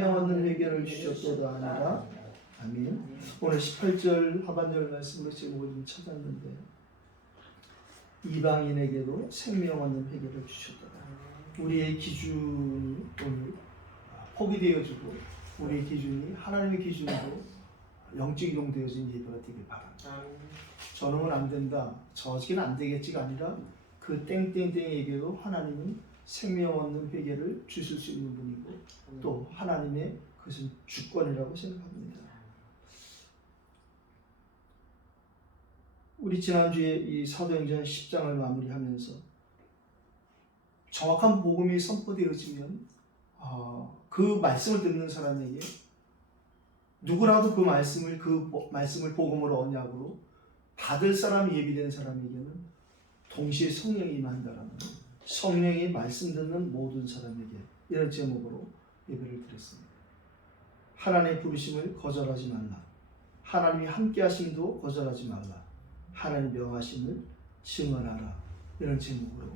생명 얻는 회개를 주셨도다 아니라. 아멘. 오늘 18절 하반절 말씀으로 제목을 좀 찾았는데, 이방인에게도 생명 얻는 회개를 주셨도다. 우리의 기준이 오늘 포기되어지고, 우리의 기준이 하나님의 기준으로 영적 이동되어진 예배가 되길 바랍니다. 저놈은 안 된다, 저지는 안 되겠지가 아니라 그 땡땡땡에게도 하나님은 생명 얻는 회개를 주실 수 있는 분이고, 또 하나님의 그것은 주권이라고 생각합니다. 우리 지난주에 이 사도행전 10장을 마무리하면서 정확한 복음이 선포되어지면 그 말씀을 듣는 사람에게 누구라도 그 말씀을 복음으로 언약으로 받을 사람이 예비된 사람에게는 동시에 성령이 임한다라는, 성령이 말씀 듣는 모든 사람에게, 이런 제목으로 예배를 드렸습니다. 하나님의 부르심을 거절하지 말라. 하나님이 함께 하심도 거절하지 말라. 하나님 명하심을 증언하라. 이런 제목으로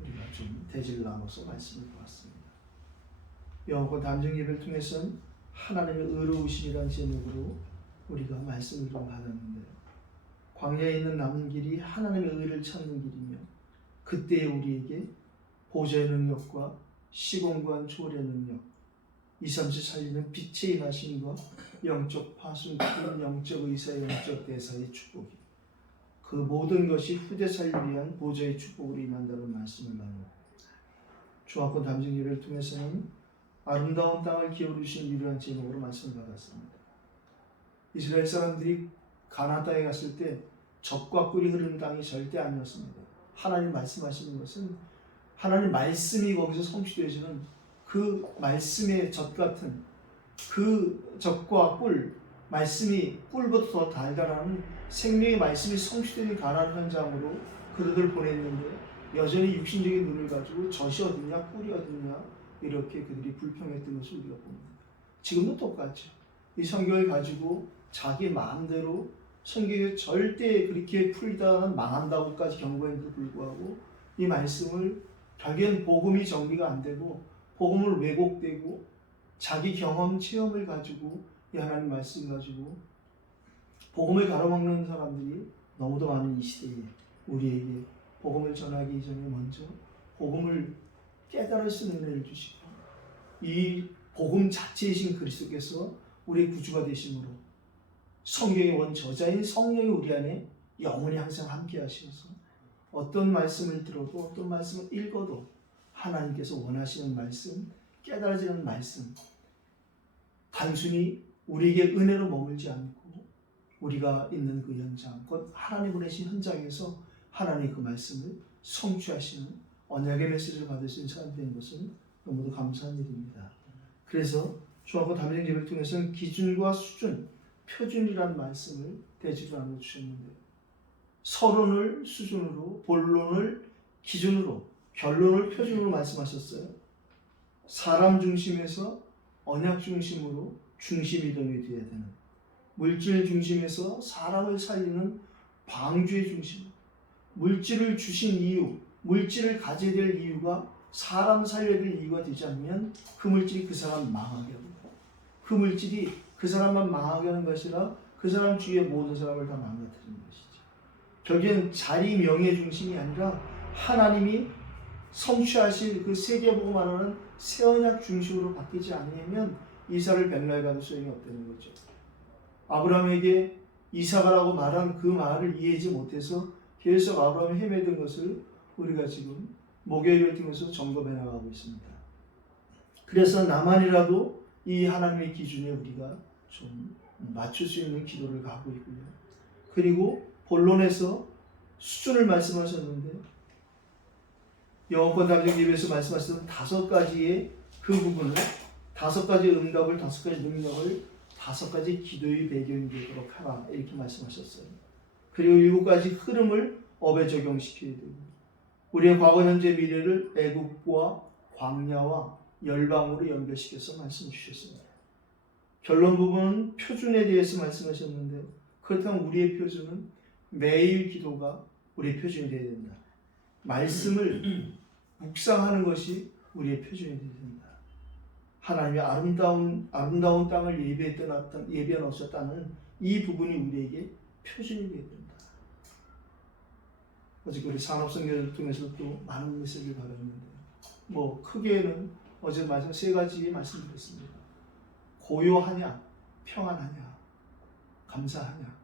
우리가 좀 대지를 나눠서 말씀을 보았습니다. 영어권 담정 예배를 통해서는 하나님의 의로우심이라는 제목으로 우리가 말씀을 좀 받았는데, 광야에 있는 남은 길이 하나님의 의를 찾는 길이며, 그때에 우리에게 보좌의 능력과 시공간 초월의 능력, 2,3시 살리는 빛의 임하심과 영적 파수꾼, 영적 의사, 영적 대사의 축복이, 그 모든 것이 후대 살리기 위한 보좌의 축복으로 임한다는 말씀을 나누고, 중화권 담정 예배를 통해서는 아름다운 땅을 기울이신 유일한 제목으로 말씀을 받았습니다. 이스라엘 사람들이 가나안 땅에 갔을 때 젖과 꿀이 흐르는 땅이 절대 아니었습니다. 하나님 말씀하시는 것은 하나님 말씀이 거기서 성취되어지는 그 말씀의 젖 같은 그 젖과 꿀, 말씀이 꿀보다 더 달달한 생명의 말씀이 성취되는 가나안 현장으로 그들을 보냈는데, 여전히 육신적인 눈을 가지고 젖이 어딨냐 꿀이 어딨냐 이렇게 그들이 불평했던 것을 우리가 봅니다. 지금도 똑같죠. 이 성경을 가지고 자기 마음대로 성경에 절대 그렇게 풀다가는 망한다고까지 경고했는데도 불구하고 이 말씀을 결국엔 복음이 정리가 안 되고 복음을 왜곡되고 자기 경험 체험을 가지고 이 하나님 말씀 가지고 복음을 가로막는 사람들이 너무도 많은 이 시대에 우리에게 복음을 전하기 이전에 먼저 복음을 깨달을 수 있는 은혜를 주시고, 이 복음 자체이신 그리스도께서 우리의 구주가 되심으로 성경의 원저자인 성령이 우리 안에 영원히 항상 함께 하시면서 어떤 말씀을 들어도 어떤 말씀을 읽어도 하나님께서 원하시는 말씀, 깨달아지는 말씀, 단순히 우리에게 은혜로 머물지 않고 우리가 있는 그 현장, 곧 하나님 보내신 현장에서 하나님 그 말씀을 성취하시는 언약의 메시지를 받으신 사람이 된 것은 너무도 감사한 일입니다. 그래서 중화권 담정 예배를 통해서는 기준과 수준, 표준이라는 말씀을 대지로 나눠주셨는데, 서론을 수준으로, 본론을 기준으로, 결론을 표준으로 말씀하셨어요. 사람 중심에서 언약 중심으로 중심 이동이 되어야 되는, 물질 중심에서 사람을 살리는 방주의 중심, 물질을 주신 이유, 물질을 가져야 될 이유가 사람 살려야 될 이유가 되지 않으면 그 물질이 그 사람 망하게 합니다. 그 물질이 그 사람만 망하게 하는 것이 아니라 그 사람 주위의 모든 사람을 다 망가뜨리는 것이죠. 결국엔 자리 명예 중심이 아니라 하나님이 성취하실 그 세계복음 하나는 새 언약 중심으로 바뀌지 않으면 이사를 백날 가도 소용이 없다는 거죠. 아브라함에게 이사가라고 말한 그 말을 이해하지 못해서 계속 아브라함이 헤매던 것을 우리가 지금 목요일을 통해서 점검해 나가고 있습니다. 그래서 나만이라도 이 하나님의 기준에 우리가 좀 맞출 수 있는 기도를 가고 있고요. 그리고 본론에서 수준을 말씀하셨는데, 영어권 담정 예배에서 말씀하셨던 5가지의 그 부분을, 5가지 응답을, 5가지 능력을 5가지 기도의 배경이 되도록 하라, 이렇게 말씀하셨어요. 그리고 7가지 흐름을 업에 적용시켜야 되고, 우리의 과거, 현재, 미래를 애국과 광야와 열방으로 연결시켜서 말씀 주셨습니다. 결론 부분은 표준에 대해서 말씀하셨는데, 그렇다면 우리의 표준은 매일 기도가 우리의 표준이 되어야 된다. 말씀을 묵상하는 것이 우리의 표준이 되어야 된다. 하나님의 아름다운 땅을 예비해 놓으셨다는 이 부분이 우리에게 표준이 되어야 된다. 어제 우리 산업성경을 통해서 또 많은 메시지를 받았는데 크게는 어제 마지막 세 가지 말씀드렸습니다. 고요하냐, 평안하냐, 감사하냐.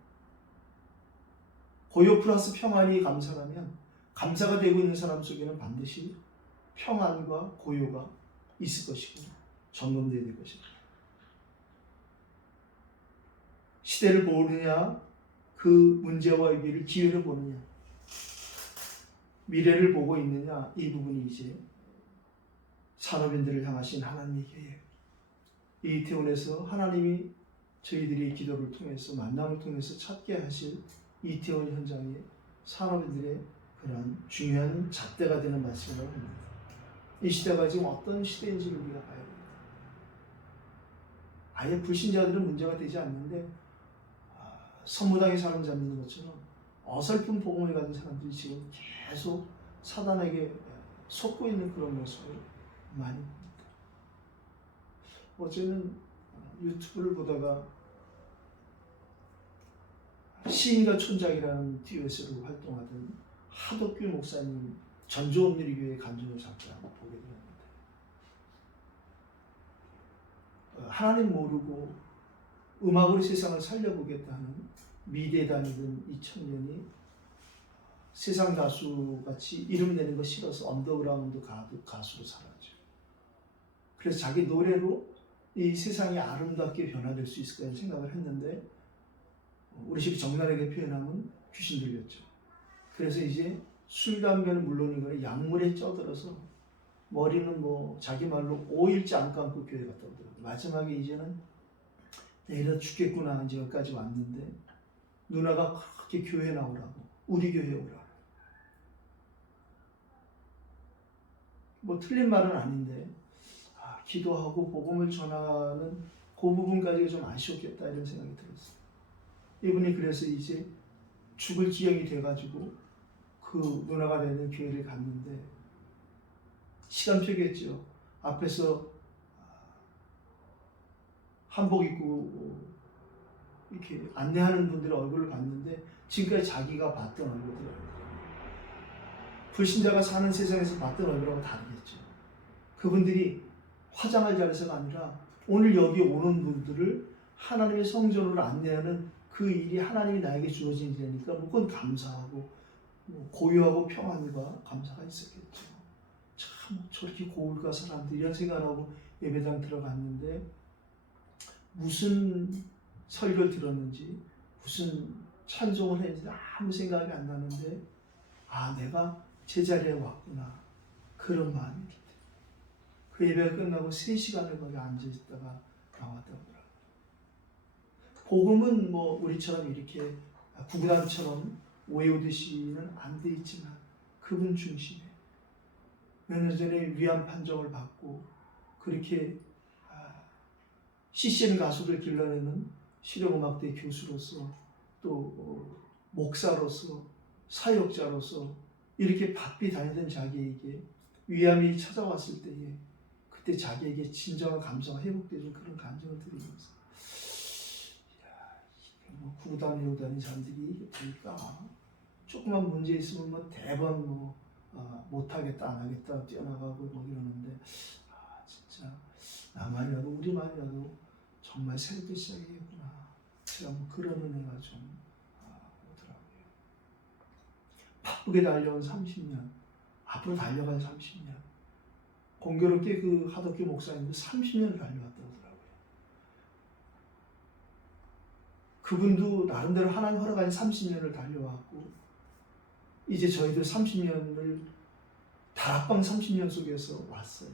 고요 플러스 평안이 감사라면 감사가 되고 있는 사람 속에는 반드시 평안과 고요가 있을 것이고 점검되어야 될 것입니다. 시대를 보느냐, 그 문제와 위기를 기회를 보느냐, 미래를 보고 있느냐, 이 부분이 이제 산업인들을 향하신 하나님의 계획. 이 이태원에서 하나님이 저희들이 기도를 통해서 만남을 통해서 찾게 하실 이태원 현장의 산업인들의 그런 중요한 잣대가 되는 말씀이라고 합니다. 이 시대가 지금 어떤 시대인지를 우리가 봐야 됩니다. 아예 불신자들은 문제가 되지 않는데 선무당에 사람 잡는 것처럼 어설픈 복음을 가진 사람들이 지금 계속 사단에게 속고 있는 그런 모습을 많이 봅니다. 어제는 유튜브를 보다가 시인과 촌작이라는 듀엣으로 활동하던 하덕규 목사님 전조엄누리교회 간증을 잠깐 보게 되었는데 하나님 모르고 음악으로 세상을 살려보겠다 하는 미대 다니던 이 청년이 세상 가수같이 이름 내는 거 싫어서 언더그라운드 가수로 살았죠. 그래서 자기 노래로 이 세상이 아름답게 변화될 수 있을 거라는 생각을 했는데 우리 식 정나라하게 표현하면 귀신 들렸죠. 그래서 이제 술, 담배는 물론이거나 약물에 쪄들어서 머리는 자기 말로 5일째 안 감고 교회 갔다 오더라고요. 마지막에 이제는 내가 죽겠구나 이제 여기까지 왔는데 누나가 그렇게 교회 나오라고 우리 교회 오라고 틀린 말은 아닌데 기도하고 복음을 전하는 그 부분까지가 좀 아쉬웠겠다 이런 생각이 들었어요. 이분이 그래서 이제 죽을 지경이 돼가지고 그 누나가 되는 교회를 갔는데 시간표겠죠. 앞에서 한복 입고 이렇게 안내하는 분들의 얼굴을 봤는데 지금까지 자기가 봤던 얼굴이더라고요. 불신자가 사는 세상에서 봤던 얼굴하고 다르겠죠. 그분들이 화장을 잘해서가 아니라 오늘 여기 오는 분들을 하나님의 성전으로 안내하는 그 일이 하나님이 나에게 주어진 일이니까 무조건 감사하고 고요하고 평안과 감사가 있었겠죠. 참 저렇게 고울까 사람들이 이런 생각하고 예배당 들어갔는데 무슨 설교를 들었는지 무슨 찬송을 했는지 아무 생각이 안 나는데 내가 제자리에 왔구나 그런 마음이 들어요. 그 예배가 끝나고 3시간을 거기 앉아있다가 나왔다고. 복음은 우리처럼 이렇게 구구단처럼 외우듯이는 안 돼 있지만 그분 중심에 몇 년 전에 위안 판정을 받고 그렇게 CCM 가수를 길러내는 실용음악대 교수로서 또 목사로서 사역자로서 이렇게 바삐 다니던 자기에게 위암이 찾아왔을 때에 그때 자기에게 진정한 감사가 회복되는 그런 감정을 들으면서 구구단 외우다는 사람들이 될까? 조그만 문제 있으면 대번 못하겠다 안 하겠다 뛰어나가고 이러는데 진짜 나만이라도 우리만이라도 정말 새롭게 시작이겠구나. 제가 그런 은혜가 좀 오더라고요. 바쁘게 달려온 30년 앞으로 달려갈 30년 공교롭게 그 하덕규 목사님도 30년을 달려왔다고 하더라고요. 그분도 나름대로 하나님 허락한 30년을 달려왔고 이제 저희도 30년을 다락방 30년 속에서 왔어요.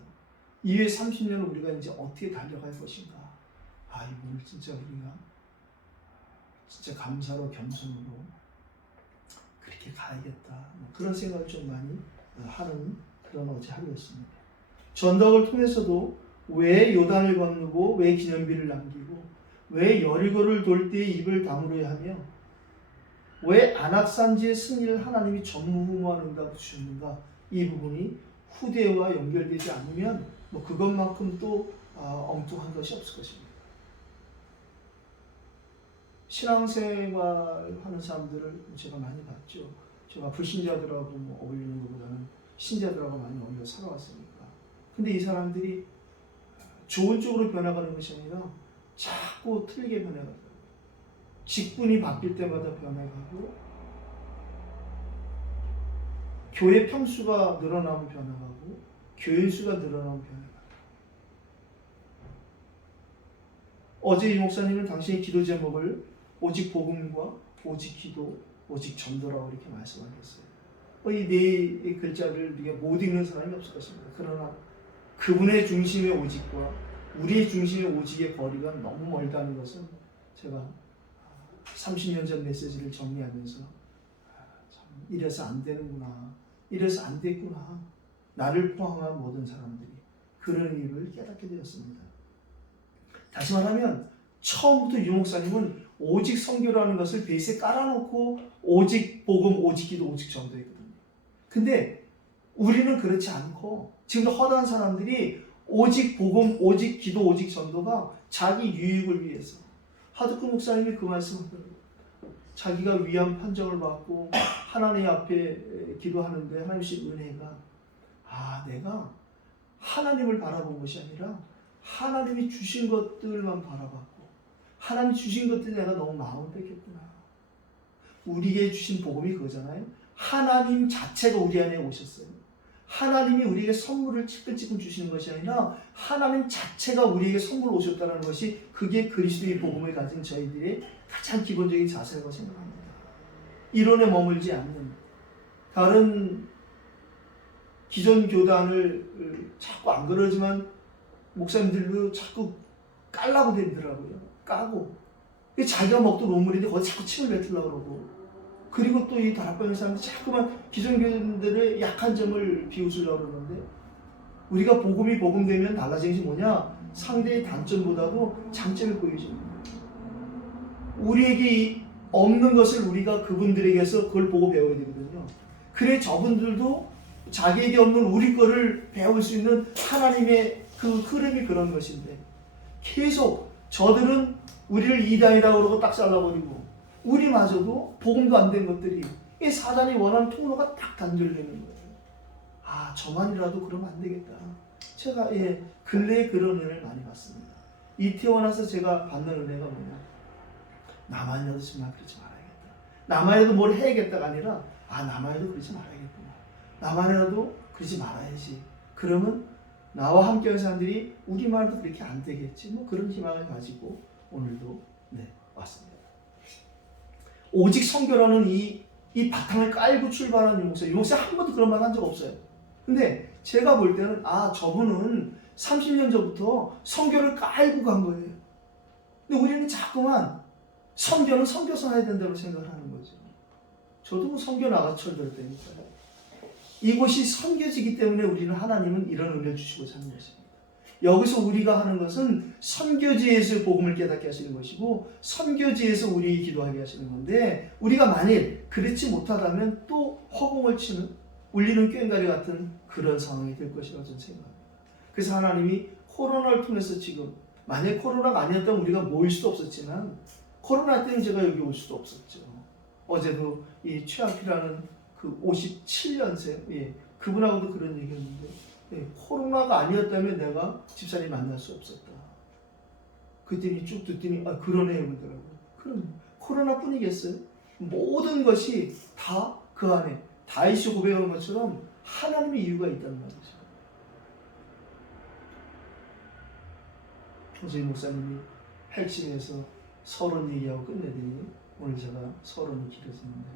이후에 30년을 우리가 이제 어떻게 달려갈 것인가. 이분을 진짜 우리가 진짜 감사로 겸손으로 그렇게 가야겠다. 그런 생각을 좀 많이 하는 그런 어제 하루였습니다. 전덕을 통해서도 왜 요단을 건너고 왜 기념비를 남기고 왜 여리고를 돌 때 입을 다물어야 하며 왜 안악산지의 승리를 하나님이 전무후무한 응답을 주셨는가. 이 부분이 후대와 연결되지 않으면 그것만큼 또 엉뚱한 것이 없을 것입니다. 신앙생활 하는 사람들을 제가 많이 봤죠. 제가 불신자들하고 어울리는 것보다는 신자들하고 많이 어울려 살아왔으니까. 근데 이 사람들이 좋은 쪽으로 변화가는 것이 아니라 자꾸 틀리게 변해가더라고요. 직분이 바뀔 때마다 변해가고, 교회 평수가 늘어나면 변해가고, 교인 수가 늘어나면 변해가고. 어제 이 목사님은 당신의 기도 제목을 오직 복음과 오직 기도, 오직 전도라고 이렇게 말씀하셨어요. 이 네 글자를 우리가 못 읽는 사람이 없을 것입니다. 그러나 그분의 중심의 오직과 우리의 중심의 오직의 거리가 너무 멀다는 것은 제가 30년 전 메시지를 정리하면서 참 이래서 안 되는구나, 이래서 안 됐구나, 나를 포함한 모든 사람들이 그런 이유를 깨닫게 되었습니다. 다시 말하면 처음부터 유 목사님은 오직 선교라는 것을 베이스에 깔아놓고 오직 복음, 오직 기도, 오직 전도했거든요. 근데 우리는 그렇지 않고 지금도 허다한 사람들이 오직 복음, 오직 기도, 오직 전도가 자기 유익을 위해서, 하드크 목사님이 그 말씀하더라고요. 자기가 위험 판정을 받고 하나님 앞에 기도하는데 하나님의 은혜가 내가 하나님을 바라본 것이 아니라 하나님이 주신 것들만 바라봤고 하나님 주신 것들이 내가 너무 마음을 뺏겼구나. 우리에게 주신 복음이 그거잖아요. 하나님 자체가 우리 안에 오셨어요. 하나님이 우리에게 선물을 찔끔찔끔 주시는 것이 아니라 하나님 자체가 우리에게 선물 오셨다는 것이, 그게 그리스도의 복음을 가진 저희들의 가장 기본적인 자세라고 생각합니다. 이론에 머물지 않는, 다른 기존 교단을 자꾸 안 그러지만 목사님들도 자꾸 깔라고 되더라고요. 까고 자기가 먹던 우물인데 거기 자꾸 침을 뱉으려고 그러고, 그리고 또 이 다락방의 사람들이 자꾸만 기존 교인들의 약한 점을 비웃으려고 그러는데, 우리가 복음이 복음되면 달라지는 것이 뭐냐? 상대의 단점보다도 장점을 보여줍니다. 우리에게 없는 것을 우리가 그분들에게서 그걸 보고 배워야 되거든요. 그래 저분들도 자기에게 없는 우리 거를 배울 수 있는 하나님의 그 흐름이 그런 것인데, 계속 저들은 우리를 이단이라고 그러고 딱 잘라버리고, 우리마저도 복음도 안 된 것들이 이 사단이 원하는 통로가 딱 단절되는 거예요. 저만이라도 그러면 안 되겠다. 제가 근래에 그런 은혜를 많이 받습니다. 이태원 와서 제가 받는 은혜가 뭐냐? 나만이라도 정말 그러지 말아야겠다. 나만이라도 뭘 해야겠다가 아니라 나만이라도 그러지 말아야겠구나. 나만이라도 그러지 말아야지. 그러면 나와 함께하는 사람들이 우리만도 그렇게 안 되겠지. 그런 희망을 가지고 오늘도 왔습니다. 오직 선교라는 이 바탕을 깔고 출발한 유 목사 한 번도 그런 말 한 적 없어요. 근데 제가 볼 때는 저분은 30년 전부터 선교를 깔고 간 거예요. 근데 우리는 자꾸만 선교는 선교서 해야 된다고 생각을 하는 거죠. 저도 선교 나가서 철들었다니까요. 이곳이 선교지기 때문에 우리는 하나님은 이런 은혜를 주시고 사는 것입니다. 여기서 우리가 하는 것은 선교지에서 복음을 깨닫게 하시는 것이고, 선교지에서 우리 기도하게 하시는 건데, 우리가 만일 그렇지 못하다면 또 허공을 치는, 울리는 꽹과리 같은 그런 상황이 될 것이라고 저는 생각합니다. 그래서 하나님이 코로나를 통해서 지금, 만약 코로나가 아니었다면 우리가 모일 수도 없었지만, 코로나 때는 제가 여기 올 수도 없었죠. 어제도 이 최학기라는 그 57년생, 그분하고도 그런 얘기했는데, 코로나가 아니었다면 내가 집사님 만날 수 없었다. 그랬더니 쭉 듣더니 그러네요 그러더라고요. 그럼 코로나뿐이겠어요? 모든 것이 다 그 안에 다윗이 고백한 것처럼 하나님의 이유가 있다는 말이죠. 어제 목사님이 핵심에서 서론 얘기하고 끝내더니 오늘 제가 서론이 길어지는데,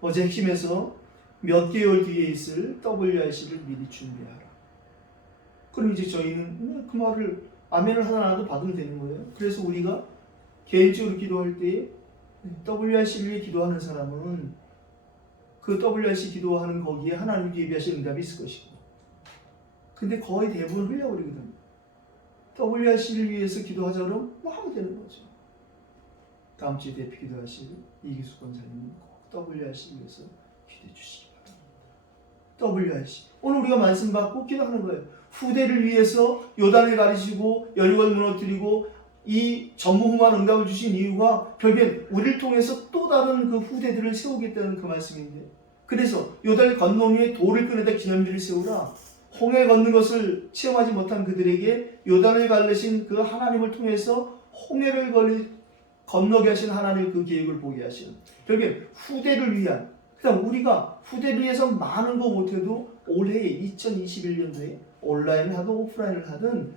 어제 핵심에서 몇 개월 뒤에 있을 WRC를 미리 준비하라. 그럼 이제 저희는 그 말을 아멘을 하나라도 받으면 되는 거예요. 그래서 우리가 개인적으로 기도할 때 WRC를 위해 기도하는 사람은 그 WRC 기도하는 거기에 하나님 예비하신 응답이 있을 것이고, 근데 거의 대부분 흘려버리거든요. WRC를 위해서 기도하자 그러면 하면 되는 거죠. 다음 주에 대표 기도하실 이기수 권사님은 꼭 WRC를 위해서 기도해 주시기 바랍니다. WRC. 오늘 우리가 말씀 받고 기도하는 거예요. 후대를 위해서 요단을 가리시고 여리고를 무너뜨리고 이 전무후무한 응답을 주신 이유가 결국엔 우리를 통해서 또 다른 그 후대들을 세우겠다는 그 말씀인데, 그래서 요단을 건너온 후에 돌을 꺼내다 기념비를 세우라. 홍해 걷는 것을 체험하지 못한 그들에게 요단을 가르신 그 하나님을 통해서 홍해를 건너게 하신 하나님의 그 계획을 보게 하시는, 결국엔 후대를 위한, 그다음 우리가 후대를 위해서 많은 거 못해도 올해 2021년도에 온라인을 하든 오프라인을 하든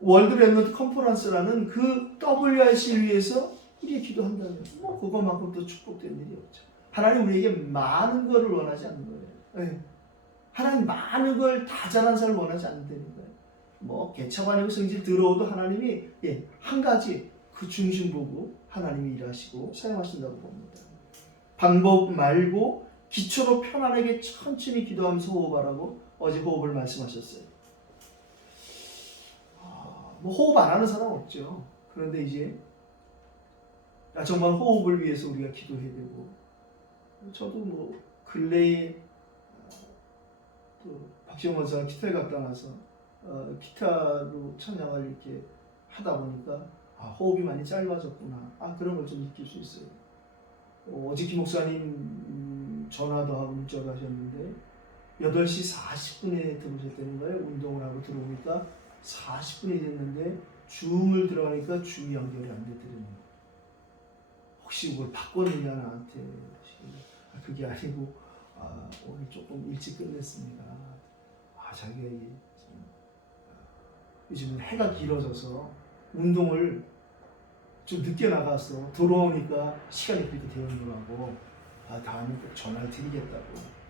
월드 렘넌트 컨퍼런스라는 그 WRC를 위해서 우리가 기도한다면 뭐 그것만큼 더 축복된 일이 없죠. 하나님 우리에게 많은 것을 원하지 않는 거예요. 네. 하나님 많은 걸 다 잘한 사람을 원하지 않는다는 거예요. 뭐 개차반이고 성질 들어오도 하나님이 한 가지 그 중심 보고 하나님이 일하시고 사용하신다고 봅니다. 방법 말고 기초로 편안하게 천천히 기도하면서 호흡하라고 어제 호흡을 말씀하셨어요. 뭐 호흡 안 하는 사람 없죠. 그런데 이제 정말 호흡을 위해서 우리가 기도해야 되고, 저도 뭐 근래에 또 박시영 원사가 기타에 갔다 와서 기타로 찬양을 이렇게 하다 보니까 호흡이 많이 짧아졌구나, 그런 걸 좀 느낄 수 있어요. 어제 김 목사님 전화도 하고 문자도 하셨는데 8시 40분에 들어오셨다는 거예요. 운동을 하고 들어오니까 40분이 됐는데 줌을 들어가니까 줌 연결이 안 되더라고요. 혹시 뭘 바꿨느냐 나한테. 그게 아니고 오늘 조금 일찍 끝냈습니다. 자기가 요즘은 해가 길어져서 운동을 좀 늦게 나가서 돌아오니까 시간이 그렇게 되었더라고. 다음에 꼭 전화를 드리겠다고.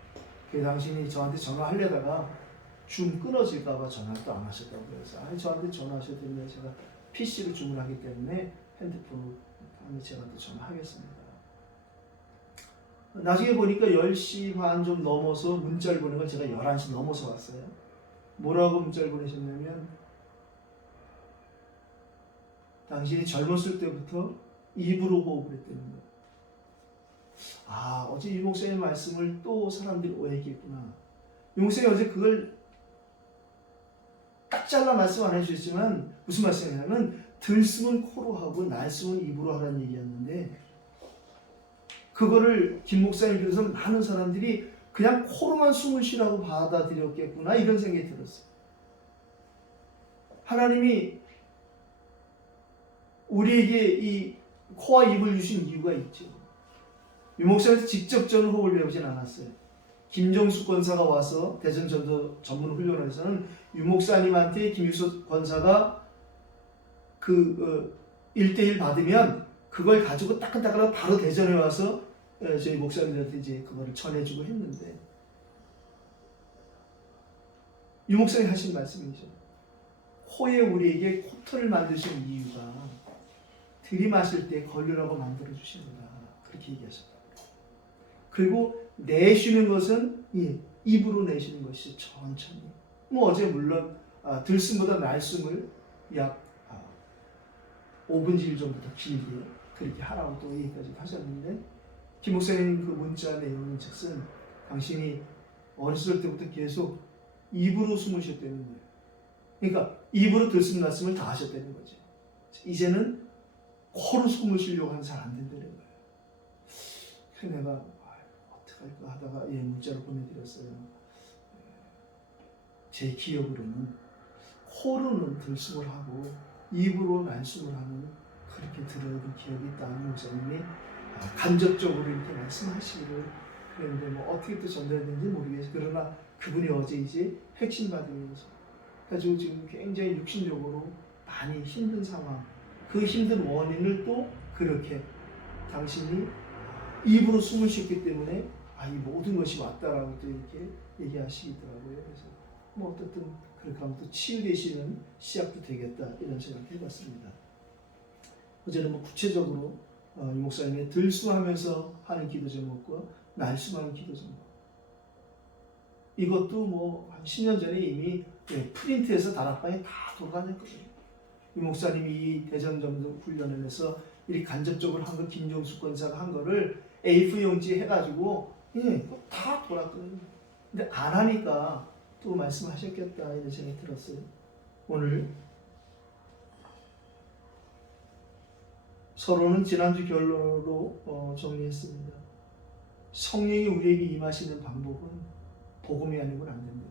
그 당신이 저한테 전화하려다가 줌 끊어질까봐 전화를 또 안 하셨다고 그래서 저한테 전화하셔도 되면 제가 PC로 주문하기 때문에 핸드폰으로 다음에 제가 또 전화하겠습니다. 나중에 보니까 10시 반 좀 넘어서 문자를 보낸 걸 제가 11시 넘어서 왔어요. 뭐라고 문자를 보내셨냐면, 당신이 젊었을 때부터 입으로 호흡을 했다는 거예요. 어제 유 목사님의 말씀을 또 사람들이 오해했겠구나. 유 목사님이 어제 그걸 딱 잘라 말씀 안 해주셨지만 무슨 말씀이냐면 들숨은 코로 하고 날숨은 입으로 하라는 얘기였는데, 그거를 김 목사님 비롯해서 많은 사람들이 그냥 코로만 숨을 쉬라고 받아들였겠구나, 이런 생각이 들었어요. 하나님이 우리에게 이 코와 입을 주신 이유가 있죠. 유 목사님한테 직접 저는 호흡을 배우진 않았어요. 김정숙 권사가 와서 대전 전도 전문 훈련에서는 유 목사님한테 김유석 권사가 그 1대1 받으면 그걸 가지고 따끈따끈하고 바로 대전에 와서 저희 목사님들한테 이제 그거를 전해주고 했는데, 유 목사님이 하신 말씀이죠. 코에 우리에게 코털을 만드신 이유가 들이마실 때 걸리라고 만들어 주시는다, 그렇게 얘기하셨다. 그리고 내쉬는 것은 입으로 내쉬는 것이 천천히. 뭐 어제 물론 들숨보다 날숨을 약 5분질 정도 더 길게 그렇게 하라고 또 얘기까지 하셨는데, 김 목사님 그 문자 내용은 즉슨 당신이 어렸을 때부터 계속 입으로 숨을 쉬었다는 거예요. 그러니까 입으로 들숨 날숨을 다 하셨다는 거죠. 이제는 코로 숨을 쉬려고 하면 잘 안 된다는 거예요. 그래서 내가 어떡할까 하다가 문자를 보내드렸어요. 제 기억으로는 코로는 들숨을 하고 입으로 날숨을 하는, 그렇게 들은 기억이 있다는 목사님이 간접적으로 이렇게 말씀하시기를, 그런데 뭐 어떻게 또 전달되는지 모르겠어요. 그러나 그분이 어제 이제 핵심 받으면서 가지고 지금 굉장히 육신적으로 많이 힘든 상황, 그 힘든 원인을 또 그렇게 당신이 입으로 숨을 쉬었기 때문에 이 모든 것이 왔다라고 또 이렇게 얘기하시더라고요. 그래서 뭐 어쨌든 그렇게 하면 또 치유되시는 시작도 되겠다, 이런 생각을 해봤습니다. 어제는 뭐 구체적으로 이 목사님의 들숨하면서 하는 기도 제목과 날숨하는 기도 제목, 이것도 뭐 한 10년 전에 이미 프린트해서 다락방에 다 돌아다녔거든요. 이 목사님이 이 대전점도 훈련원에서 이렇게 간접적으로 한 거, 김종숙 권사가 한 거를 A4 용지 해가지고 다 돌았거든요. 근데 안 하니까 또 말씀하셨겠다 이런 생각이 들었어요. 오늘 서로는 지난주 결론으로 정리했습니다. 성령이 우리에게 임하시는 방법은 복음이 아니고는 안 된다.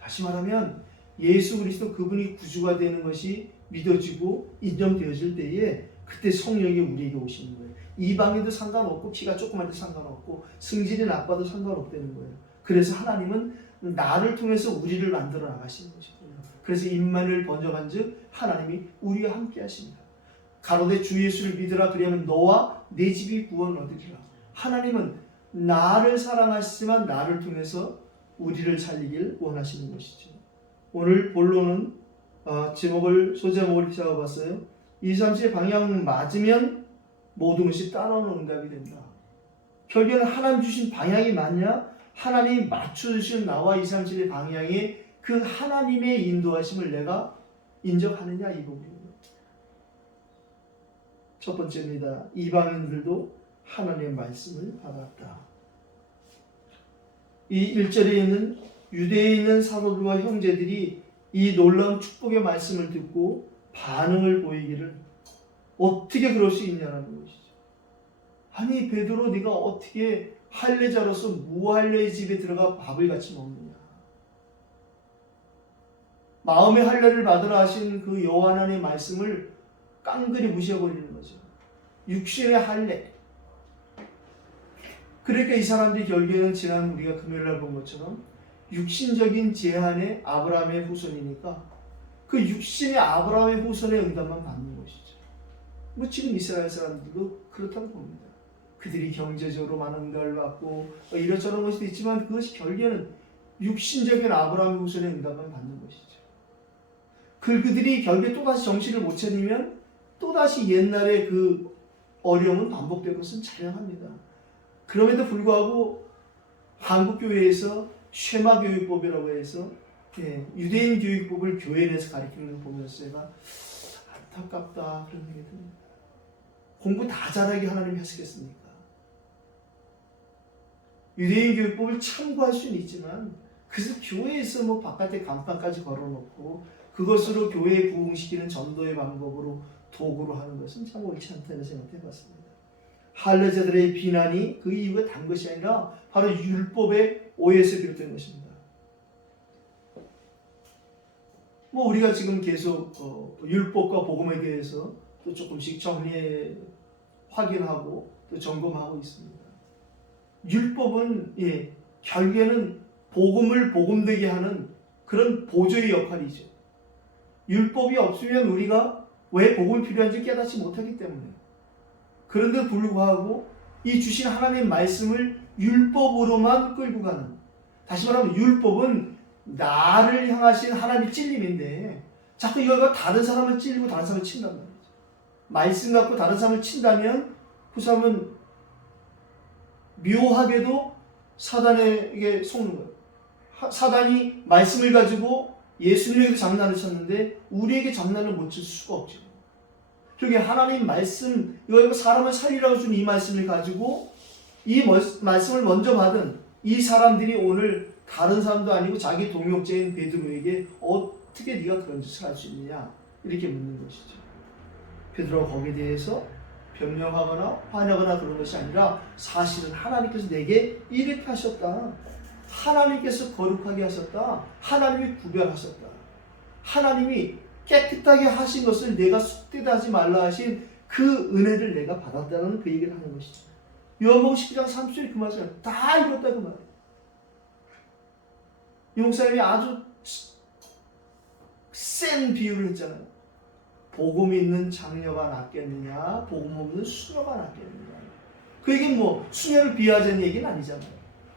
다시 말하면 예수 그리스도 그분이 구주가 되는 것이 믿어지고 인정되어질 때에 그때 성령이 우리에게 오시는 거예요. 이방인도 상관없고 키가 조그만 데 상관없고 승질이 나빠도 상관없다는 거예요. 그래서 하나님은 나를 통해서 우리를 만들어 나가시는 것이거든요. 그래서 임마누엘 번져간즉 하나님이 우리와 함께 하십니다. 가로되 주 예수를 믿으라 그리하면 너와 내 집이 구원 얻으리라. 하나님은 나를 사랑하시지만 나를 통해서 우리를 살리길 원하시는 것이죠. 오늘 본론은 소제목을 잡아봤어요. 237의 방향 맞으면 모든 것이 따라오는 응답이 된다. 결국에는 하나님 주신 방향이 맞냐? 하나님이 맞춰주신 나와 237의 방향에 그 하나님의 인도하심을 내가 인정하느냐 이 부분입니다. 첫 번째입니다. 이방인들도 하나님의 말씀을 받았다. 이 1절에 있는 유대에 있는 사도들과 형제들이 이 놀라운 축복의 말씀을 듣고 반응을 보이기를 어떻게 그럴 수 있냐는 것이죠. 아니 베드로 네가 어떻게 할례자로서 무할례의 집에 들어가 밥을 같이 먹느냐. 마음의 할례를 받으라 하신 그 여호와 하나님의 말씀을 깡그리 무시해버리는 거죠. 육신의 할례. 그러니까 이 사람들이 결국에는 지난 우리가 금요일날 본 것처럼 육신적인 제한의 아브라함의 후손이니까 그 육신의 아브라함의 후손의 응답만 받는 것이죠. 뭐 지금 이스라엘 사람들도 그렇다고 봅니다. 그들이 경제적으로 많은 응답을 받고 이런저런 것이 있지만 그것이 결국에는 육신적인 아브라함의 후손의 응답만 받는 것이죠. 그들이 결국에 또다시 정신을 못 차리면 또다시 옛날의 그 어려움은 반복될 것은 자명합니다. 그럼에도 불구하고 한국교회에서 쉐마 교육법이라고 해서 유대인 교육법을 교회 내에서 가르치는 걸 보면서 제가 안타깝다 그런 생각이 듭니다. 공부 다 잘하게 하나님이 하시겠습니까? 유대인 교육법을 참고할 수는 있지만 그래서 교회에서 뭐 바깥에 간판까지 걸어놓고 그것으로 교회에 부흥시키는 전도의 방법으로 도구로 하는 것은 참 옳지 않다는 생각을 해봤습니다. 할례자들의 비난이 그 이유가 단 것이 아니라 바로 율법의 오해에서 비롯된 것입니다. 뭐 우리가 지금 계속 율법과 복음에 대해서 또 조금씩 정리해 확인하고 또 점검하고 있습니다. 율법은 결국에는 복음을 복음되게 하는 그런 보조의 역할이죠. 율법이 없으면 우리가 왜 복음이 필요한지 깨닫지 못하기 때문에. 그런데 불구하고 이 주신 하나님의 말씀을 율법으로만 끌고 가는, 다시 말하면 율법은 나를 향하신 하나님의 찔림인데 자꾸 이거가 다른 사람을 찔리고 다른 사람을 친단 말이죠. 말씀 갖고 다른 사람을 친다면 그 사람은 묘하게도 사단에게 속는 거예요. 사단이 말씀을 가지고 예수님에게도 장난을 쳤는데 우리에게 장난을 못 칠 수가 없죠. 그게 하나님 말씀, 이거 사람을 살리라고 준 이 말씀을 가지고 이 말씀을 먼저 받은 이 사람들이 오늘 다른 사람도 아니고 자기 동역자인 베드로에게 어떻게 네가 그런 짓을 할 수 있느냐 이렇게 묻는 것이죠. 베드로가 거기에 대해서 변명하거나 화내거나 그런 것이 아니라 사실은 하나님께서 내게 이렇게 하셨다. 하나님께서 거룩하게 하셨다. 하나님이 구별하셨다. 하나님이 깨끗하게 하신 것을 내가 쑥되다 하지 말라 하신 그 은혜를 내가 받았다는 그 얘기를 하는 것이죠. 요한복음 19장 30절에 그 말씀을 다 읽었다 그 말이에요. 이 목사님이 아주 센 비유를 했잖아요. 복음이 있는 장녀가 낫겠느냐, 복음 없는 수녀가 낫겠느냐. 그 얘기는 뭐 수녀를 비하자는 얘기는 아니잖아요.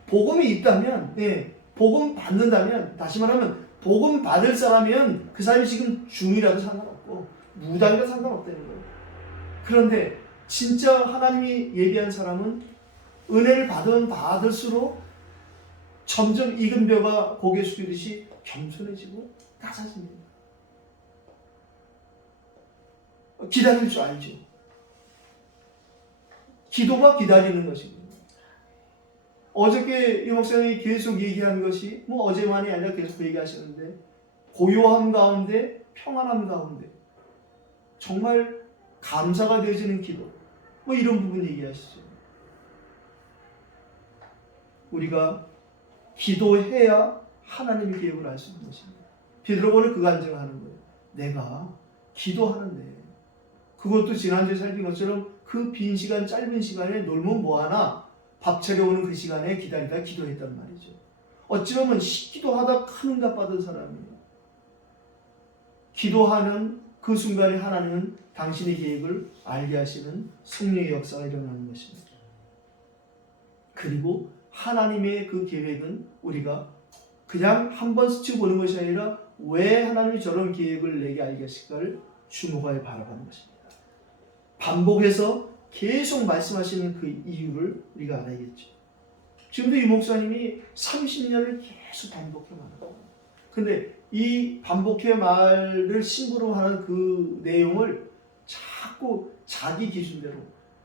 복음이 있다면, 복음 받는다면, 다시 말하면 복음 받을 사람이면 그 사람이 지금 중이라도 상관없고 무당이라도 상관없다는 거예요. 그런데 진짜 하나님이 예비한 사람은 은혜를 받으면 받을수록 점점 익은 벼가 고개 숙이듯이 겸손해지고 낮아집니다. 기다릴 줄 알죠. 기도가 기다리는 것입니다. 어저께 이 목사님이 계속 얘기한 것이 뭐 어제만이 아니라 계속 얘기하셨는데 고요함 가운데 평안함 가운데 정말 감사가 되어지는 기도 뭐 이런 부분 얘기하시죠. 우리가 기도해야 하나님의 계획을 알 수 있는 것입니다. 베드로는 그 간증을 하는 거예요. 내가 기도하는데 그것도 지난주에 살핀 것처럼 그 빈 시간 짧은 시간에 놀면 뭐하나 밥 차려오는 그 시간에 기다리다 기도했단 말이죠. 어찌 보면 기도하다 큰 응답 받은 사람이에요. 기도하는 그 순간에 하나님은 당신의 계획을 알게 하시는 성령의 역사가 일어나는 것입니다. 그리고 하나님의 그 계획은 우리가 그냥 한번 스쳐보는 것이 아니라 왜 하나님이 저런 계획을 내게 알게 하실까를 주목하여 바라보는 것입니다. 반복해서 계속 말씀하시는 그 이유를 우리가 알아야겠죠. 지금도 이 목사님이 30년을 계속 반복해 말하고, 근데 이 반복해 말을 심부름하는 그 내용을 자꾸 자기 기준대로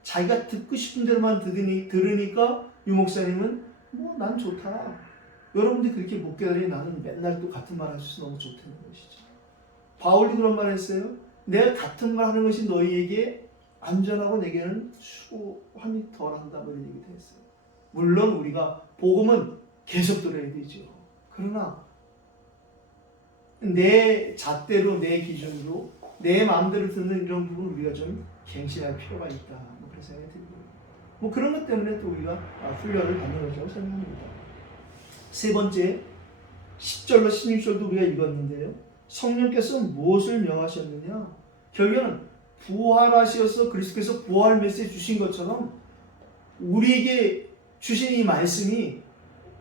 자기가 듣고 싶은 대로만 들으니까 이 목사님은 뭐 난 좋다. 여러분들이 그렇게 못 깨달으니 나는 맨날 또 같은 말 하셔서 너무 좋다는 것이죠. 바울이 그런 말 했어요. 내가 같은 말 하는 것이 너희에게 안전하고 내게는 수고함이 덜한다. 뭐 이런 얘기도 했어요. 물론 우리가 복음은 계속 들어야 되죠. 그러나 내 잣대로 내 기준으로 내 마음대로 듣는 이런 부분을 우리가 좀 갱신할 필요가 있다. 뭐 그런 생각이 들고요. 뭐 그런 것 때문에 또 우리가 훈련을 받는 것이라고 생각합니다. 세 번째 10절로 16절도 우리가 읽었는데요. 성령께서 무엇을 명하셨느냐? 결국에는 부활하셔서 그리스도께서 부활 메시지 주신 것처럼 우리에게 주신 이 말씀이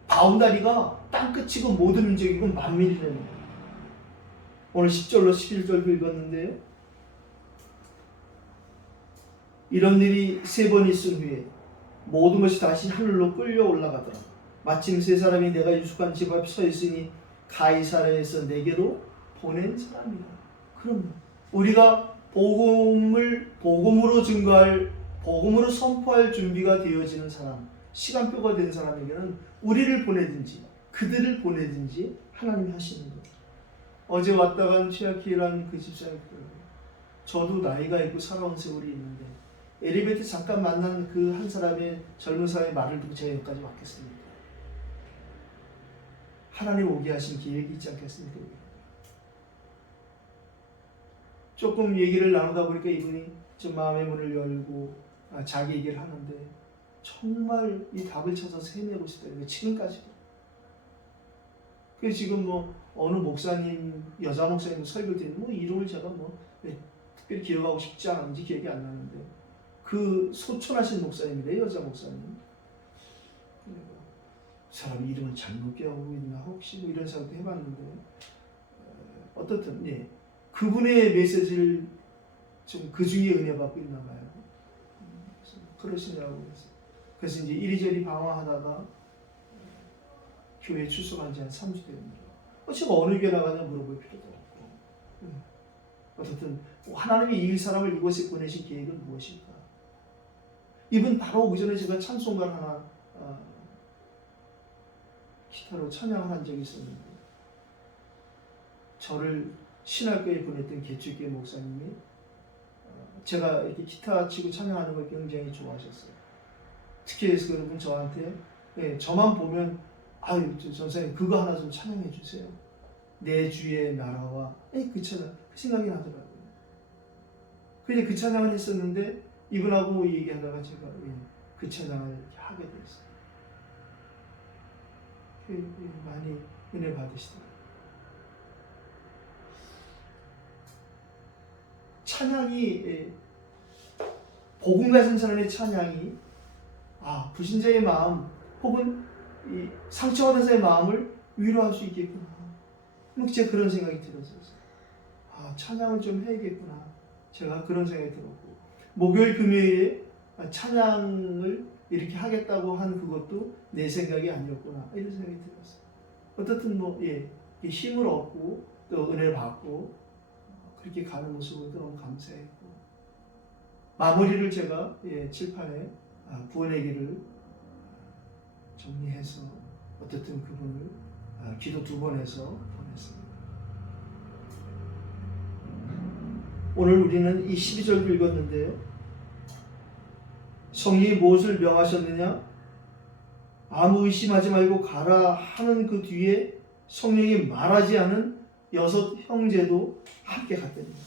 바운다리가 땅끝이고 모든 민족이고 만민이라는 거예요. 오늘 10절로 11절도 읽었는데요. 이런 일이 세 번 있은 후에 모든 것이 다시 하늘로 끌려 올라가더라. 마침 세 사람이 내가 유숙한 집 앞에 서 있으니 가이사랴에서 내게로 보낸 사람이다. 그럼 우리가 복음으로 증거할, 복음으로 선포할 준비가 되어지는 사람, 시간표가 된 사람에게는 우리를 보내든지 그들을 보내든지 하나님이 하시는 거예요. 어제 왔다 간 최악희라는 그 집사님, 저도 나이가 있고 살아온 세월이 있는데 엘리베이터 잠깐 만난 그 한 사람의 젊은 사람의 말을 듣고 제가 여기까지 왔겠습니까? 하나님 오게 하신 계획이 있지 않겠습니까? 조금 얘기를 나누다 보니까 이분이 좀 마음의 문을 열고 자기 얘기를 하는데 정말 이 답을 찾아서 헤매고 싶다는 지금까지도. 그래서 지금 뭐 어느 목사님, 여자 목사님 설교 드리는 뭐 이름을 제가 뭐 특별히 기억하고 싶지 않은지 기억이 안 나는데 그 소천하신 목사님인데 여자 목사님. 사람 이름을 잘못 기억하고 있나 혹시 뭐 이런 생각도 해봤는데 어떻든 예. 그분의 메시지를 좀 그 중에 은혜 받고 있나 봐요. 그러시냐고 그래서 이제 이리저리 방황하다가 교회에 출석한 지 한 3주 됩니다. 제가 어느 교회 나가냐 물어볼 필요도 없고 어쨌든 하나님이 이 사람을 이곳에 보내신 계획은 무엇일까? 이분 바로 오기 전에 제가 찬송가를 하나 기타로 찬양을 한 적이 있었는데 저를 신학교에 보냈던 개축교회 목사님이 제가 이렇게 기타 치고 찬양하는 걸 굉장히 좋아하셨어요. 특히 해서 그분 저한테 저만 보면 아유 전사님 그거 하나 좀 찬양해 주세요. 내 주의 나라와 그 찬양 그 생각이 나더라고요. 그래서 그 찬양을 했었는데 이분하고 얘기하다가 제가 그 찬양을 하게 됐어요. 많이 은혜 받으시더라고요. 찬양이 복음 가진 사람의 찬양이 불신자의 마음 혹은 이 상처받은 자의 마음을 위로할 수 있겠구나. 제가 그런 생각이 들었어요. 찬양을 좀 해야겠구나. 제가 그런 생각이 들었고 목요일 금요일에 찬양을 이렇게 하겠다고 한 그것도 내 생각이 아니었구나 이런 생각이 들었어요. 어떻든 힘을 얻고 또 은혜를 받고 그렇게 가는 모습을 너무 감사했고 마무리를 제가 칠판에 구원의 길을 정리해서 어쨌든 그분을 기도 2번 해서 보냈습니다. 오늘 우리는 이 12절도 읽었는데요. 성령이 무엇을 명하셨느냐? 아무 의심하지 말고 가라 하는 그 뒤에 성령이 말하지 않은 6 형제도 함께 갔답니다.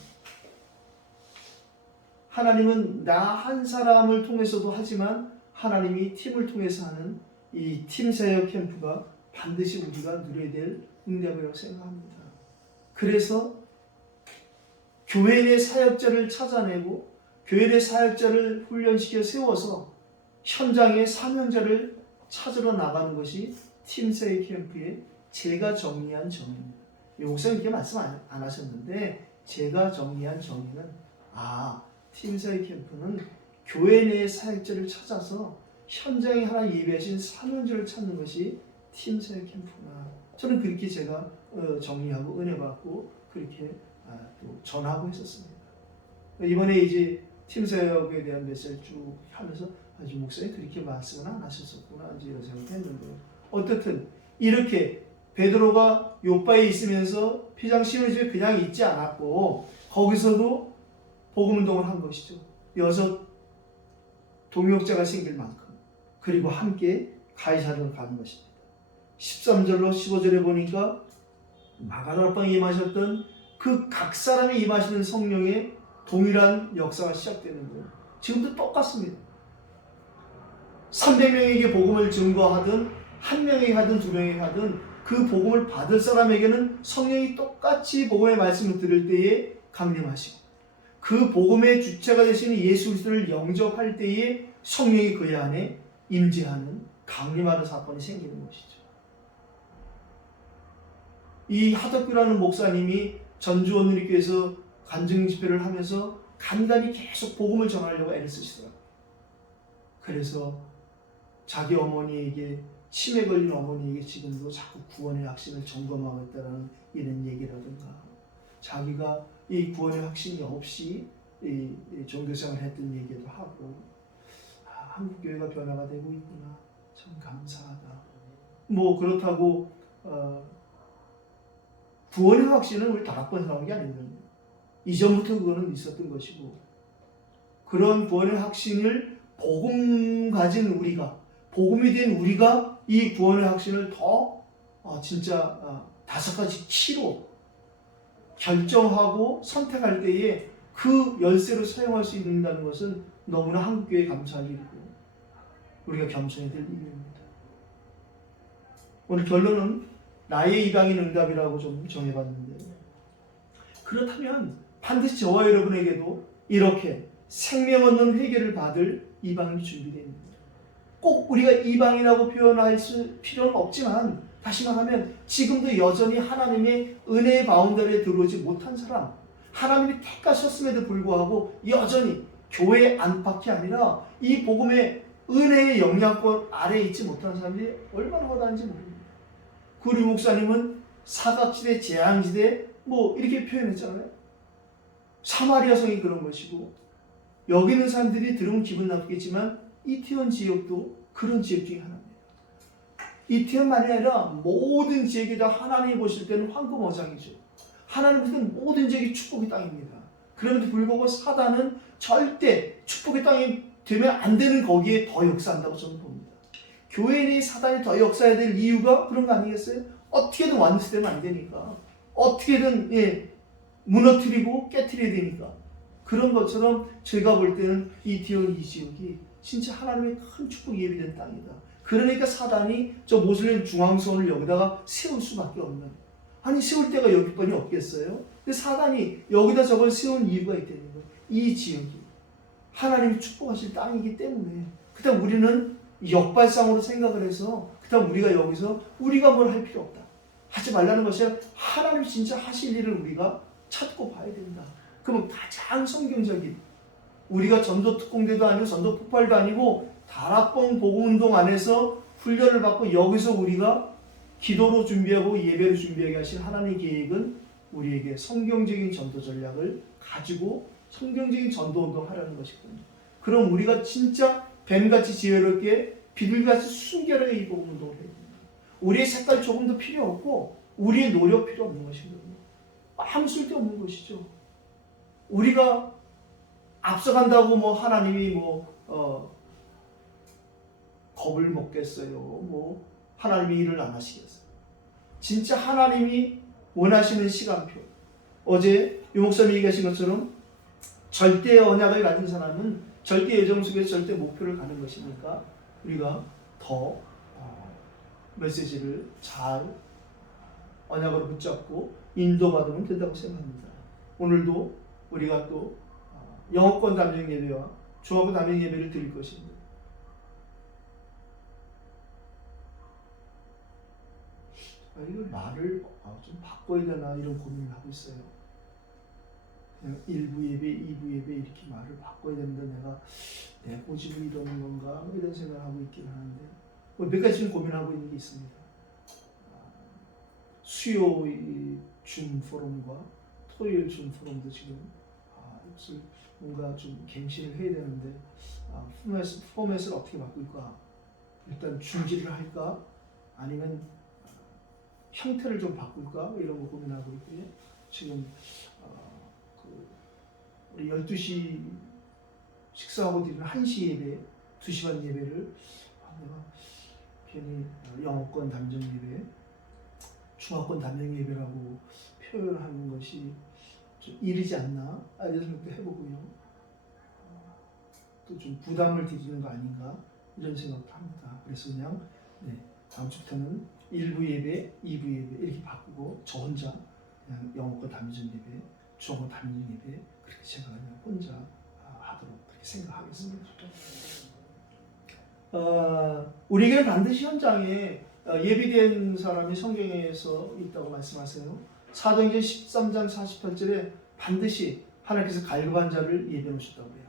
하나님은 나 한 사람을 통해서도 하지만 하나님이 팀을 통해서 하는 이 팀 사역 캠프가 반드시 우리가 누려야 될 응답이라고 생각합니다. 그래서 교회 내 사역자를 찾아내고 교회 내 사역자를 훈련시켜 세워서 현장의 사명자를 찾으러 나가는 것이 팀 사역 캠프의 제가 정리한 정의입니다. 목사님 이렇게 말씀 안 하셨는데 제가 정리한 정의는 팀 사역 캠프는 교회 내의 사역자를 찾아서 현장에 하나님 예배하신 사명자를 찾는 것이 팀 사역 캠프구나. 저는 그렇게 제가 정리하고 은혜 받고 그렇게 또 전하고 있었습니다. 이번에 이제 팀 사역에 대한 메시지를 쭉 하면서 아주 목사님 그렇게 말씀은 안 하셨었구나 이제 이런 생각했는데 어떻든 이렇게 베드로가 요바에 있으면서 피장 시몬 집에 그냥 있지 않았고 거기서도 복음 운동을 한 것이죠. 6 동역자가 생길 만큼 그리고 함께 가이사랴로 가는 것입니다. 13절로 15절에 보니까 마가다락방에 임하셨던 그 각 사람이 임하시는 성령의 동일한 역사가 시작되는 거예요. 지금도 똑같습니다. 300명에게 복음을 증거하든 1명에게 하든 2명에게 하든 그 복음을 받을 사람에게는 성령이 똑같이 복음의 말씀을 들을 때에 강림하시고 그 복음의 주체가 되시는 예수 그리스도를 영접할 때에 성령이 그의 안에 임재하는 강림하는 사건이 생기는 것이죠. 이 하덕규라는 목사님이 전주원누리교회에서 간증 집회를 하면서 간간히 계속 복음을 전하려고 애를 쓰시더라고요. 그래서 자기 어머니에게 치매 걸린 어머니에게 지금도 자꾸 구원의 확신을 점검하고 있다는 이런 얘기라든가 자기가 이 구원의 확신이 없이 이 종교생활을 했던 얘기도 하고 한국 교회가 변화가 되고 있구나 참 감사하다. 뭐 그렇다고 구원의 확신은 우리 다락방에서 나온 게 아니거든요. 이전부터 그거는 있었던 것이고 그런 구원의 확신을 복음 가진 우리가 복음이 된 우리가 이 구원의 확신을 더 진짜 5가지 키로 결정하고 선택할 때에 그 열쇠로 사용할 수 있다는 것은 너무나 한국교회에 감사할 일이고 우리가 겸손해야 될 일입니다. 오늘 결론은 나의 이방인 응답이라고 좀 정해봤는데 그렇다면 반드시 저와 여러분에게도 이렇게 생명 얻는 회개를 받을 이방인이 준비되어 있습니다. 꼭 우리가 이방인이라고 표현할 필요는 없지만 다시 말하면 지금도 여전히 하나님의 은혜의 바운더리에 들어오지 못한 사람 하나님이 택하셨음에도 불구하고 여전히 교회 안팎이 아니라 이 복음의 은혜의 영향권 아래에 있지 못한 사람들이 얼마나 허다한지 모릅니다. 구리 목사님은 사각지대, 재앙지대 뭐 이렇게 표현했잖아요. 사마리아 성이 그런 것이고 여기 있는 사람들이 들으면 기분 나쁘겠지만 이태원 지역도 그런 지역 중에 하나입니다. 이태원만이 아니라 모든 지역이 다 하나님이 보실 때는 황금어장이죠. 하나님 보실 때는 모든 지역이 축복의 땅입니다. 그럼에도 불구하고 사단은 절대 축복의 땅이 되면 안 되는 거기에 더 역사한다고 저는 봅니다. 교회 내 사단이 더 역사해야 될 이유가 그런 거 아니겠어요? 어떻게든 완수되면 안 되니까 어떻게든 무너뜨리고 깨트려야 되니까 그런 것처럼 제가 볼 때는 이태원 이 지역이 진짜 하나님의 큰 축복이 예비된 땅이다. 그러니까 사단이 저 모슬렘 중앙선을 여기다가 세울 수밖에 없는 아니 세울 데가 여기뿐이 없겠어요? 근데 사단이 여기다 저걸 세운 이유가 있다는 거예요. 이 지역이 하나님이 축복하실 땅이기 때문에 그다음 우리는 역발상으로 생각을 해서 그다음 우리가 여기서 우리가 뭘 할 필요 없다. 하지 말라는 것이 아니라 하나님이 진짜 하실 일을 우리가 찾고 봐야 된다. 그러면 가장 성경적인 우리가 전도특공대도 아니고 전도폭발도 아니고 다락방 복음운동 안에서 훈련을 받고 여기서 우리가 기도로 준비하고 예배로 준비하게 하신 하나님의 계획은 우리에게 성경적인 전도 전략을 가지고 성경적인 전도운동을 하려는 것이거든요. 그럼 우리가 진짜 뱀같이 지혜롭게 비둘기같이 순결하게 이 복음을 노래해야 됩니다. 우리의 색깔 조금도 필요 없고 우리의 노력 필요 없는 것이거든요. 아무 쓸데없는 것이죠. 우리가 앞서간다고 뭐 하나님이 겁을 먹겠어요. 뭐 하나님이 일을 안 하시겠어요. 진짜 하나님이 원하시는 시간표. 어제 유 목사님이 얘기하신 것처럼 절대 언약을 가진 사람은 절대 예정 속에 절대 목표를 가는 것이니까 우리가 더 메시지를 잘 언약으로 붙잡고 인도받으면 된다고 생각합니다. 오늘도 우리가 또 영어권 담임 예배와 중화권 담임 예배를 드릴 것입니다. 이걸 말을 좀 바꿔야 되나 이런 고민을 하고 있어요. 그냥 1부 예배, 2부 예배 이렇게 말을 바꿔야 된다. 내가 내 고집을 이루는 건가 이런 생각을 하고 있긴 하는데 몇 가지 좀 고민하고 있는 게 있습니다. 수요일 줌 포럼과 토요일 줌 포럼도 지금 이것을 뭔가 좀 갱신을 해야 되는데 포맷을 어떻게 바꿀까? 일단 중지를 할까? 아니면 형태를 좀 바꿀까? 이런 거 고민하고 있고요. 지금 우리 12시 식사하고 드리는 1시 예배, 2시 반 예배를 내가 괜히 영어권 담정 예배, 중화권 담정 예배라고 표현하는 것이 좀 이르지 않나? 이런 생각도 해보고요. 또 좀 부담을 드리는 거 아닌가? 이런 생각도 합니다. 그래서 그냥 다음 주부터는 1부 예배, 2부 예배 이렇게 바꾸고 저 혼자 그냥 영어권 담정 예배, 중화권 담정 예배 그렇게 제가 그냥 혼자 하도록 그렇게 생각하겠습니다. 우리에게는 반드시 현장에 예비된 사람이 성경에서 있다고 말씀하세요. 사도행전 13장 48절에 반드시 하나님께서 갈급한 자를 예비해 놓으셨다고 해요.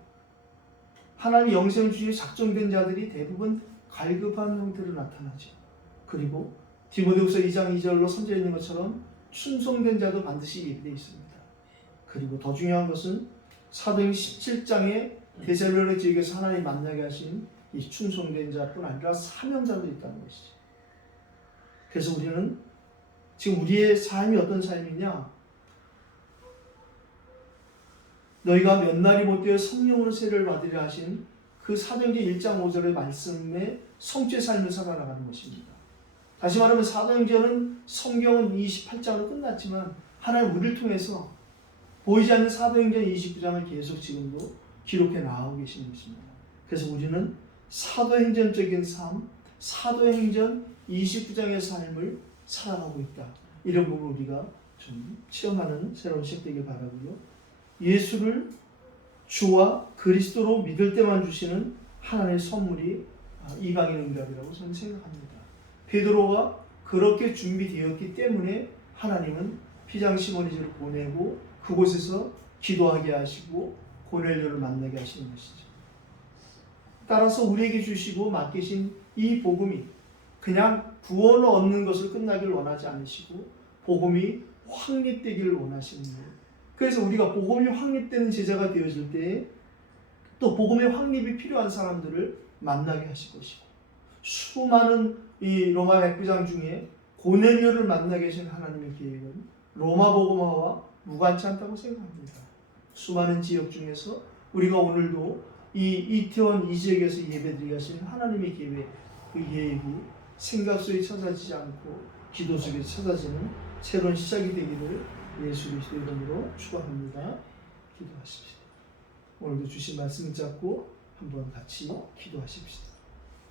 하나님이 영생을 주시고 작정된 자들이 대부분 갈급한 형태로 나타나죠. 그리고 디모데후서 2장 2절로 선지해 있는 것처럼 충성된 자도 반드시 예비되어 있습니다. 그리고 더 중요한 것은 사도행전 17장에 데살로니가 지역에서 하나님 만나게 하신 이 충성된 자뿐 아니라 사명자도 있다는 것이죠. 그래서 우리는 지금 우리의 삶이 어떤 삶이냐? 너희가 몇 날이 못되어 성령으로 세례를 받으려 하신 그 사도행전 1장 5절의 말씀에 성죄 삶을 살아나가는 것입니다. 다시 말하면 사도행전은 성경은 28장으로 끝났지만 하나님 우리를 통해서 보이지 않는 사도행전 29장을 계속 지금도 기록해 나가고 계시는 것입니다. 그래서 우리는 사도행전적인 삶, 사도행전 29장의 삶을 살아가고 있다. 이런 부분을 우리가 좀 체험하는 새로운 시간 되길 바라고요. 예수를 주와 그리스도로 믿을 때만 주시는 하나님의 선물이 이방인 응답이라고 저는 생각합니다. 베드로가 그렇게 준비되었기 때문에 하나님은 피장시몬이지를 보내고 그곳에서 기도하게 하시고 고넬료를 만나게 하시는 것이죠. 따라서 우리에게 주시고 맡기신 이 복음이 그냥 구원을 얻는 것을 끝나길 원하지 않으시고 복음이 확립되기를 원하시는 거예요. 그래서 우리가 복음이 확립되는 제자가 되어질 때 또 복음의 확립이 필요한 사람들을 만나게 하실 것이고 수많은 이 로마 백부장 중에 고넬료를 만나게 하신 하나님의 계획은 로마 복음화와 무관치 않다고 생각합니다. 수많은 지역 중에서 우리가 오늘도 이 이태원 이 지역에서 예배드리게 하신 하나님의 계획, 그 계획이 생각 속에 찾아지지 않고 기도 속에 찾아지는 새로운 시작이 되기를 예수 그리스도 이름으로 축원합니다. 기도하십시오. 오늘도 주신 말씀을 잡고 한번 같이 기도하십시오.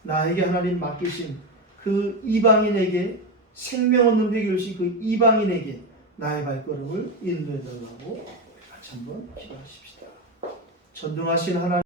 나에게 하나님 맡기신 그 이방인에게 생명 얻는 회개를 주신 그 이방인에게 나의 발걸음을 인도해 달라고 같이 한번 기도하십시다. 전능하신 하나님